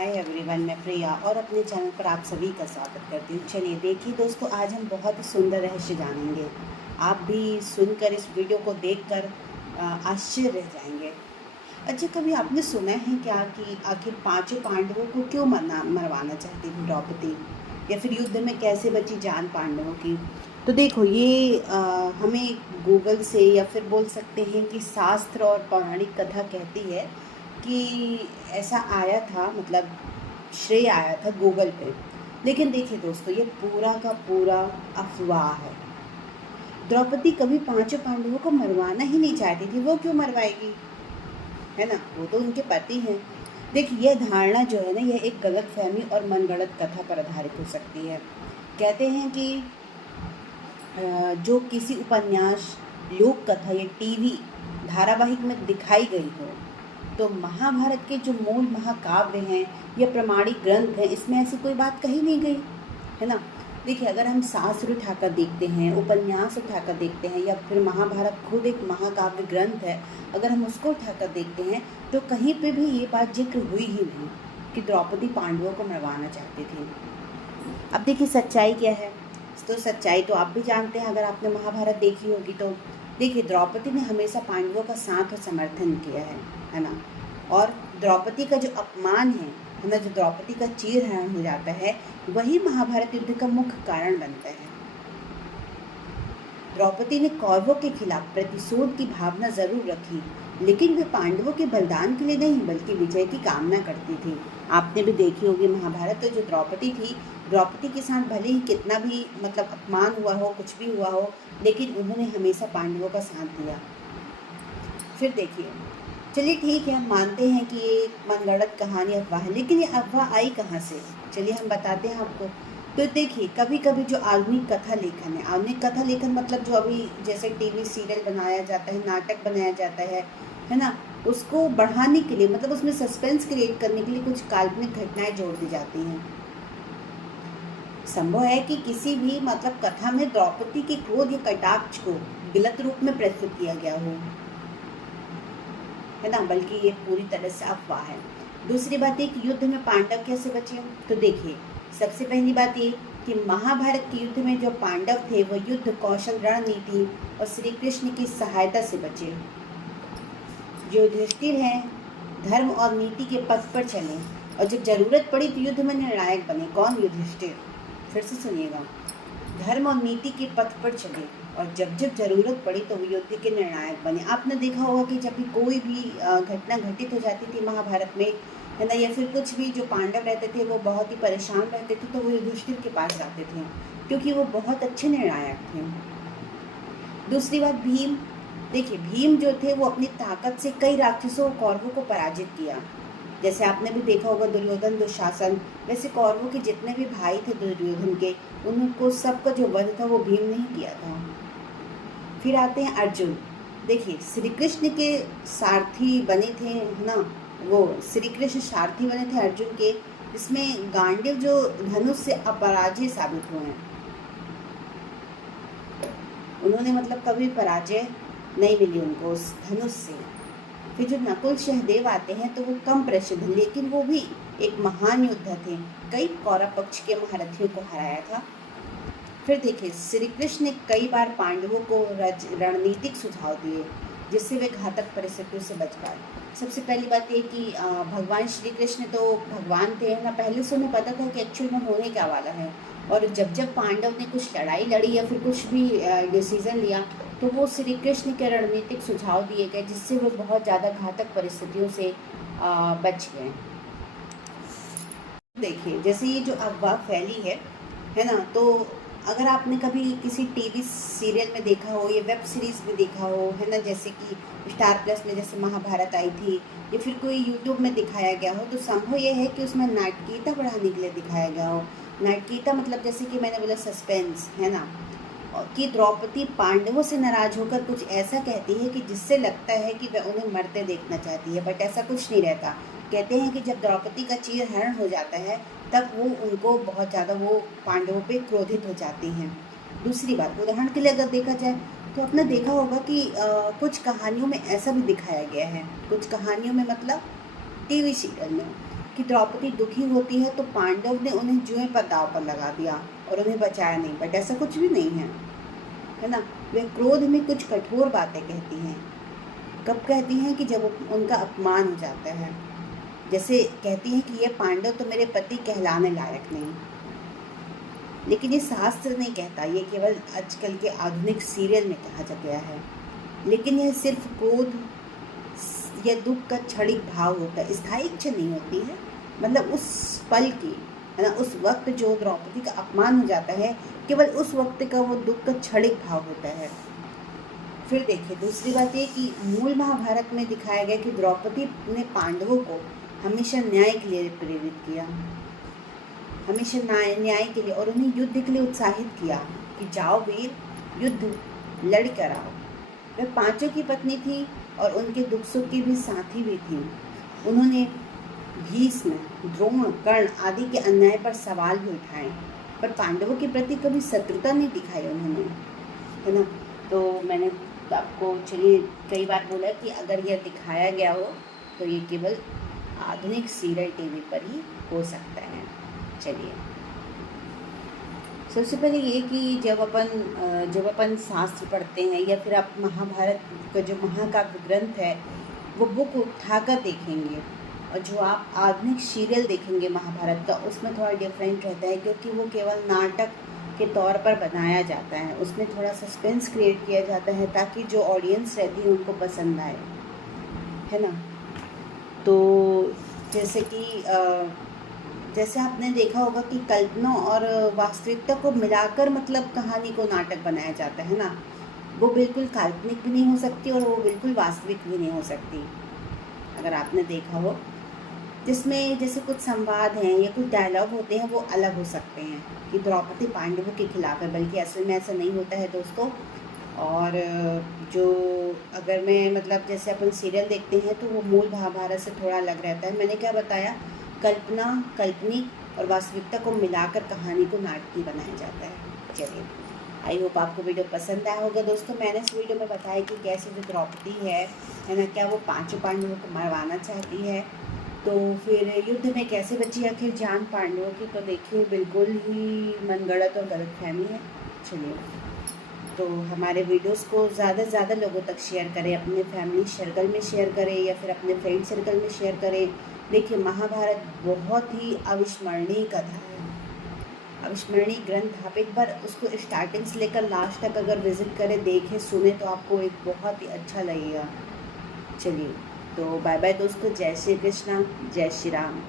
Hi everyone, मैं प्रिया और अपने चैनल पर आप सभी का स्वागत करती हूँ। चलिए देखिए दोस्तों, आज हम बहुत ही सुंदर रहस्य जानेंगे। आप भी सुनकर इस वीडियो को देखकर आश्चर्य रह जाएंगे। अच्छा, कभी आपने सुना है क्या कि आखिर पांचों पांडवों को क्यों मरवाना चाहती थी द्रौपदी, या फिर युद्ध में कैसे बची जान पांडवों की? तो देखो, ये हमें गूगल से या फिर बोल सकते हैं कि शास्त्र और पौराणिक कथा कहती है कि ऐसा आया था, मतलब श्रेय आया था गूगल पे। लेकिन देखिए दोस्तों, ये पूरा का पूरा अफवाह है। द्रौपदी कभी पांचों पांडवों को मरवाना ही नहीं चाहती थी। वो क्यों मरवाएगी, है ना? वो तो उनके पति हैं। देखिए, यह धारणा जो है ना, यह एक गलतफहमी और मनगढ़ंत कथा पर आधारित हो सकती है। कहते हैं कि जो किसी उपन्यास, लोक कथा या टीवी धारावाहिक में दिखाई गई हो, तो महाभारत के जो मूल महाकाव्य हैं या प्रमाणिक ग्रंथ हैं, इसमें ऐसी कोई बात कही नहीं गई, है ना? देखिए, अगर हम शास्त्र उठाकर देखते हैं, उपन्यास उठाकर देखते हैं, या फिर महाभारत खुद एक महाकाव्य ग्रंथ है, अगर हम उसको उठाकर देखते हैं तो कहीं पे भी ये बात जिक्र हुई ही नहीं कि द्रौपदी पांडवों को मरवाना चाहती थी। अब देखिए, सच्चाई क्या है? तो सच्चाई तो आप भी जानते हैं, अगर आपने महाभारत देखी होगी तो। देखिए, द्रौपदी ने हमेशा पांडवों का साथ और समर्थन किया है ना? और द्रौपदी का जो अपमान है ना, जो द्रौपदी का चीरहरण हो जाता है, वही महाभारत युद्ध का मुख्य कारण बनता है। द्रौपदी ने कौरवों के खिलाफ प्रतिशोध की भावना जरूर रखी, लेकिन वे पांडवों के बलिदान के लिए नहीं बल्कि विजय की कामना करती थी। आपने भी देखी होगी महाभारत। तो जो द्रौपदी थी, द्रौपदी के साथ भले ही कितना भी मतलब अपमान हुआ हो, कुछ भी हुआ हो, लेकिन उन्होंने हमेशा पांडवों का साथ दिया। फिर देखिए, चलिए ठीक है, हम मानते हैं कि ये मनगढ़ंत कहानी अफवाह है, लेकिन ये अफवाह आई कहाँ से? चलिए हम बताते हैं आपको। तो देखिए, कभी कभी जो आधुनिक कथा लेखन है, आधुनिक कथा लेखन मतलब जो अभी जैसे टीवी सीरियल बनाया जाता है, नाटक बनाया जाता है ना, उसको बढ़ाने के लिए, मतलब उसमें सस्पेंस क्रिएट करने के लिए कुछ काल्पनिक घटनाएं जोड़ दी जाती हैं। संभव है कि किसी भी मतलब कथा में द्रौपदी के क्रोध या कटाक्ष को गलत रूप में प्रस्तुत किया गया हो, है ना, बल्कि ये पूरी तरह से अफवाह है। दूसरी बात है कि युद्ध में पांडव कैसे बचे? तो देखिए, सबसे पहली बात ये कि महाभारत के युद्ध में जो पांडव थे, वो युद्ध कौशल, रणनीति और श्री कृष्ण की सहायता से बचे। जो युधिष्ठिर हैं, धर्म और नीति के पथ पर चले और जब जरूरत पड़ी तो युद्ध में निर्णायक बने। कौन? युधिष्ठिर। फिर से सुनिएगा, धर्म और नीति के पथ पर चले और जब जब जरूरत पड़ी तो वो युद्ध के निर्णायक बने। आपने देखा होगा कि जब भी कोई भी घटना घटित हो जाती थी महाभारत में, है ना, या फिर कुछ भी, जो पांडव रहते थे वो बहुत ही परेशान रहते थे, तो वो युधिष्ठिर के पास जाते थे क्योंकि वो बहुत अच्छे निर्णायक थे। दूसरी बात, भीम। देखिए, भीम जो थे वो अपनी ताकत से कई राक्षसों और कौरवों को पराजित किया। जैसे आपने भी देखा होगा दुर्योधन, दुशासन, वैसे कौरवों के जितने भी भाई थे दुर्योधन के, उनको सबका जो वध था वो भीम ने ही किया था। फिर आते हैं अर्जुन। देखिए, श्री कृष्ण के सारथी बने थे, है ना, वो श्री कृष्ण सारथी बने थे अर्जुन के, इसमें गांडीव जो धनुष से अपराजय साबित हुए हैं। उन्होंने मतलब कभी पराजय नहीं मिली उनको उस धनुष से। फिर जो नकुल सहदेव आते हैं, तो वो कम प्रसिद्ध, लेकिन वो भी एक महान योद्धा थे, कई कौरव पक्ष के महारथियों को हराया था। फिर देखिए, श्री कृष्ण ने कई बार पांडवों को रणनीतिक सुझाव दिए जिससे वे घातक परिस्थितियों से बच पाए। सबसे पहली बात ये कि भगवान श्री कृष्ण तो भगवान थे ना, पहले से उन्हें पता था कि एक्चुअल में होने क्या वाला है, और जब जब पांडव ने कुछ लड़ाई लड़ी या फिर कुछ भी डिसीजन लिया, तो वो श्री कृष्ण के रणनीतिक सुझाव दिए गए जिससे वो बहुत ज़्यादा घातक परिस्थितियों से बच गए। देखिए, जैसे ये जो अफवाह फैली है ना, तो अगर आपने कभी किसी टीवी सीरियल में देखा हो या वेब सीरीज़ में देखा हो, है ना, जैसे कि स्टार प्लस में जैसे महाभारत आई थी, या फिर कोई यूट्यूब में दिखाया गया हो, तो संभव ये है कि उसमें नाटकीयता बढ़ाने के लिए दिखाया गया हो। नाटकीयता मतलब जैसे कि मैंने बोला सस्पेंस, है ना, कि द्रौपदी पांडवों से नाराज होकर कुछ ऐसा कहती है कि जिससे लगता है कि वह उन्हें मरते देखना चाहती है, बट ऐसा कुछ नहीं रहता। कहते हैं कि जब द्रौपदी का चीरहरण हो जाता है, तब वो उनको बहुत ज़्यादा, वो पांडवों पे क्रोधित हो जाती हैं। दूसरी बात, उदाहरण के लिए अगर देखा जाए तो आपने देखा होगा कि कुछ कहानियों में ऐसा भी दिखाया गया है, कुछ कहानियों में मतलब टीवी सीरियल में, कि द्रौपदी दुखी होती है तो पांडव ने उन्हें जुए पर दाव पर लगा दिया और उन्हें बचाया नहीं, बट ऐसा कुछ भी नहीं है ना। वे क्रोध में कुछ कठोर बातें कहती हैं। कब कहती हैं? कि जब उनका अपमान हो जाता है। जैसे कहती हैं कि ये पांडव तो मेरे पति कहलाने लायक नहीं। लेकिन ये शास्त्र नहीं कहता, ये केवल आजकल के आधुनिक सीरियल में कहा गया है। लेकिन यह सिर्फ क्रोध या दुख का क्षणिक भाव होता है, स्थायी इच्छा नहीं होती है। मतलब उस पल की, है ना, उस वक्त जो द्रौपदी का अपमान हो जाता है, केवल उस वक्त का वो दुख का क्षणिक भाव होता है। फिर देखिए दूसरी बात ये कि मूल महाभारत में दिखाया गया कि द्रौपदी ने पांडवों को हमेशा न्याय के लिए प्रेरित किया, हमेशा न्याय के लिए, और उन्हें युद्ध के लिए उत्साहित किया कि जाओ वीर, युद्ध लड़ कर आओ। वह पांचों की पत्नी थी और उनके दुख सुख की भी साथी भी थी। उन्होंने भीष्म, द्रोण, कर्ण आदि के अन्याय पर सवाल भी उठाए, पर पांडवों के प्रति कभी शत्रुता नहीं दिखाई उन्होंने, है ना। तो मैंने आपको चलिए कई बार बोला कि अगर यह दिखाया गया हो तो ये केवल आधुनिक सीरियल टीवी पर ही हो सकता है। चलिए सबसे पहले ये कि जब अपन शास्त्र पढ़ते हैं या फिर आप महाभारत का जो महाकाव्य ग्रंथ है वो बुक उठाकर देखेंगे, और जो आप आधुनिक सीरियल देखेंगे महाभारत का, उसमें थोड़ा डिफरेंट रहता है, क्योंकि वो केवल नाटक के तौर पर बनाया जाता है। उसमें थोड़ा सस्पेंस क्रिएट किया जाता है ताकि जो ऑडियंस रहती है उनको पसंद आए, है ना। तो जैसे आपने देखा होगा कि कल्पना और वास्तविकता को मिलाकर मतलब कहानी को नाटक बनाया जाता है ना। वो बिल्कुल काल्पनिक भी नहीं हो सकती और वो बिल्कुल वास्तविक भी नहीं हो सकती। अगर आपने देखा हो, जिसमें जैसे कुछ संवाद हैं या कुछ डायलॉग होते हैं वो अलग हो सकते हैं कि द्रौपदी पांडवों के खिलाफ है, बल्कि असल में ऐसा नहीं होता है दोस्तों। और जो अगर मैं मतलब जैसे अपन सीरियल देखते हैं तो वो मूल महाभारत से थोड़ा अलग रहता है। मैंने क्या बताया, कल्पना, काल्पनिक और वास्तविकता को मिलाकर कहानी को नाटकीय बनाया जाता है। चलिए आई होप आपको वीडियो पसंद आया होगा दोस्तों। मैंने इस वीडियो में बताया कि कैसे जो द्रौपदी है ना, क्या वो पांचों पांडवों को मरवाना चाहती है, तो फिर युद्ध में कैसे बची आखिर जान पांडवों की। तो देखिए बिल्कुल ही मनगढ़ंत और गलतफहमी है। चलिए तो हमारे वीडियोस को ज़्यादा से ज़्यादा लोगों तक शेयर करें, अपने फैमिली सर्कल में शेयर करें या फिर अपने फ्रेंड सर्कल में शेयर करें। देखिए महाभारत बहुत ही अविस्मरणीय कथा है, अविस्मरणीय ग्रंथ। आप एक बार उसको स्टार्टिंग से लेकर लास्ट तक अगर विज़िट करें, देखें, सुने तो आपको एक बहुत ही अच्छा लगेगा। चलिए तो बाय बाय दोस्तों, जय श्री कृष्णा, जय श्री राम।